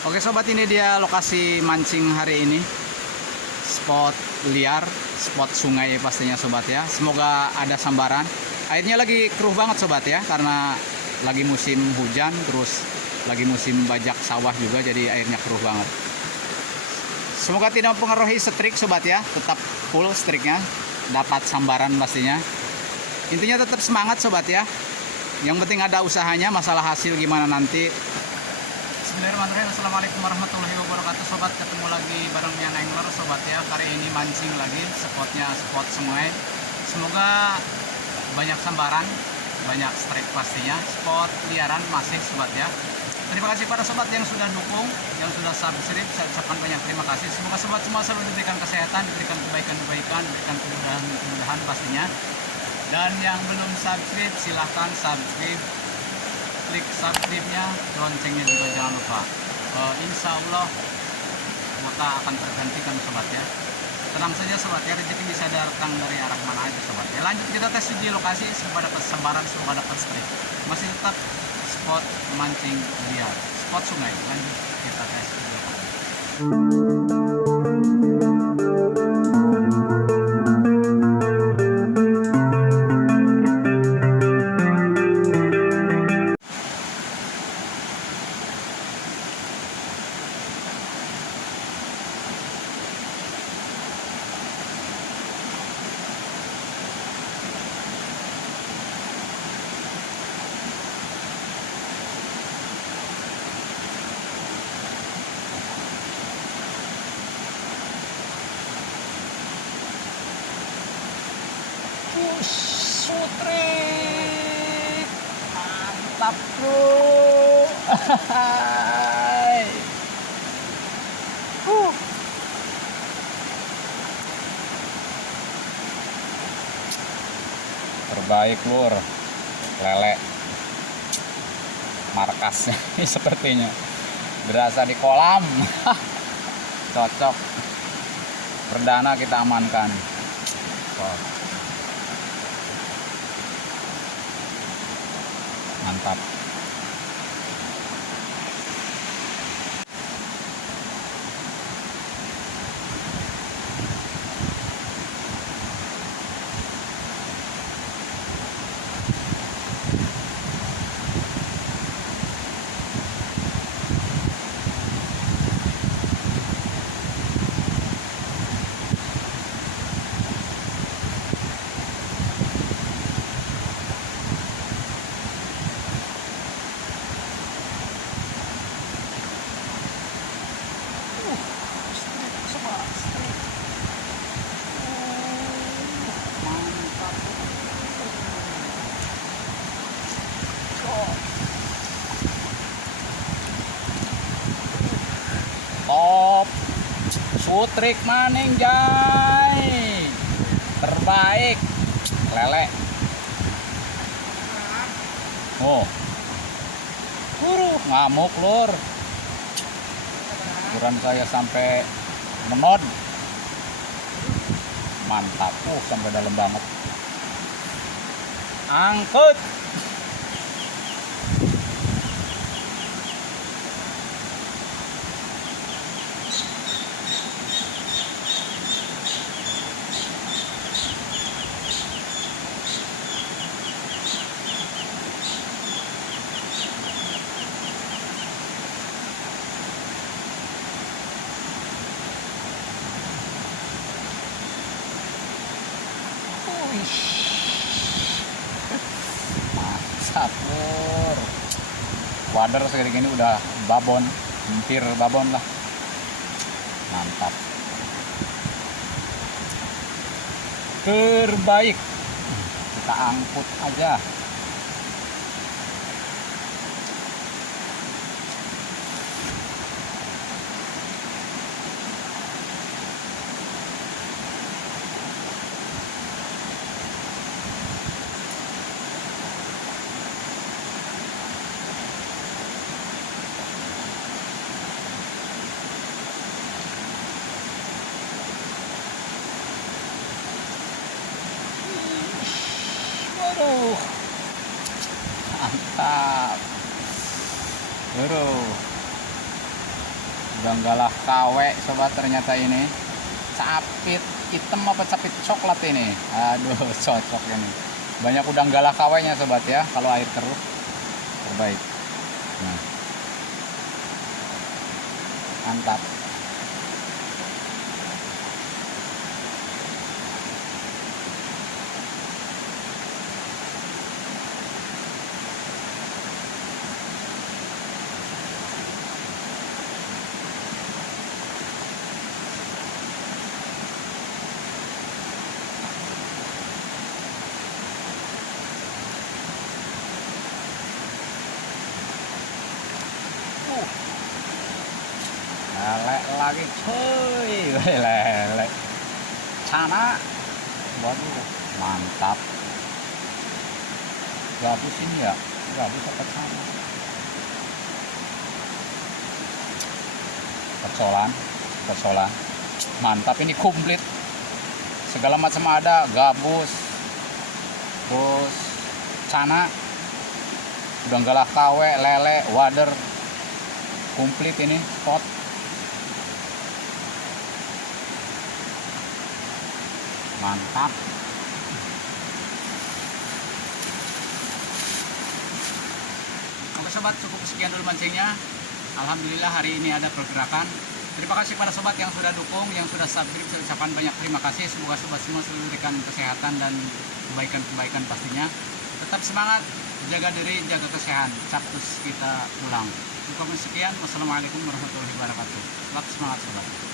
Oke sobat, ini dia lokasi mancing hari ini. Spot liar, spot sungai pastinya sobat ya. Semoga ada sambaran. Airnya lagi keruh banget sobat ya, karena lagi musim hujan, terus lagi musim bajak sawah juga, jadi airnya keruh banget. Semoga tidak mempengaruhi strik sobat ya, tetap full striknya, dapat sambaran pastinya. Intinya tetap semangat sobat ya. Yang penting ada usahanya, masalah hasil gimana nanti. Bismillahirrahmanirrahim. Assalamualaikum warahmatullahi wabarakatuh sobat, ketemu lagi bareng Mian Angler sobat ya. Kali ini mancing lagi, spotnya spot sungai. Semoga banyak sambaran, banyak strike pastinya. Spot liaran masih sobat ya. Terima kasih para sobat yang sudah dukung, yang sudah subscribe. Saya ucapkan banyak terima kasih. Semoga sobat semua selalu diberikan kesehatan, diberikan kebaikan-kebaikan, diberikan kemudahan-kemudahan pastinya. Dan yang belum subscribe silahkan subscribe, klik subscribe-nya, loncengnya juga jangan lupa. Insya Allah kuota akan tergantikan sobat ya. Tenang saja sobat ya, rezeki bisa datang dari arah mana aja sobat ya. Lanjut kita tes di lokasi, semoga dapat sambaran, semoga dapat strike. Masih tetap spot mancing liar, spot sungai. Lanjut kita tes di lokasi. Sutrik mantap bro. Terbaik lur, lele markasnya ini sepertinya berasa di kolam. Cocok, perdana kita amankan. Mantap. Top sutrik maning jay, terbaik lele. Oh ngamuk lur, ukuran saya sampai menod. Mantap, sampai dalam banget. Angkut. Mantap lur. Wader segini gini udah babon, hampir babon lah. Mantap, terbaik. Kita angkut aja. Mantap. Bro. Ganggalah KW sobat, ternyata ini capit hitam apa capit coklat ini. Aduh, cocok ini. Banyak udang galah KW-nya sobat ya, kalau air keruh terbaik. Nah, mantap. Lele lagi cuy, lele cana, waduh mantap. Gabus ini ya, gabus apa cana? Pecolan, pecolan, mantap ini komplit, segala macam ada, gabus, terus cana, udang galah KW, lele, wader, komplit ini spot. Mantap. Oke sobat, cukup sekian dulu mancingnya. Alhamdulillah hari ini ada pergerakan. Terima kasih pada sobat yang sudah dukung, yang sudah subscribe. Saya ucapkan banyak terima kasih. Semoga sobat semua selalu diberikan kesehatan dan kebaikan-kebaikan pastinya. Tetap semangat, jaga diri, jaga kesehatan. Sabtu kita pulang. Cukup sekian. Wassalamualaikum warahmatullahi wabarakatuh. Tetap semangat sobat.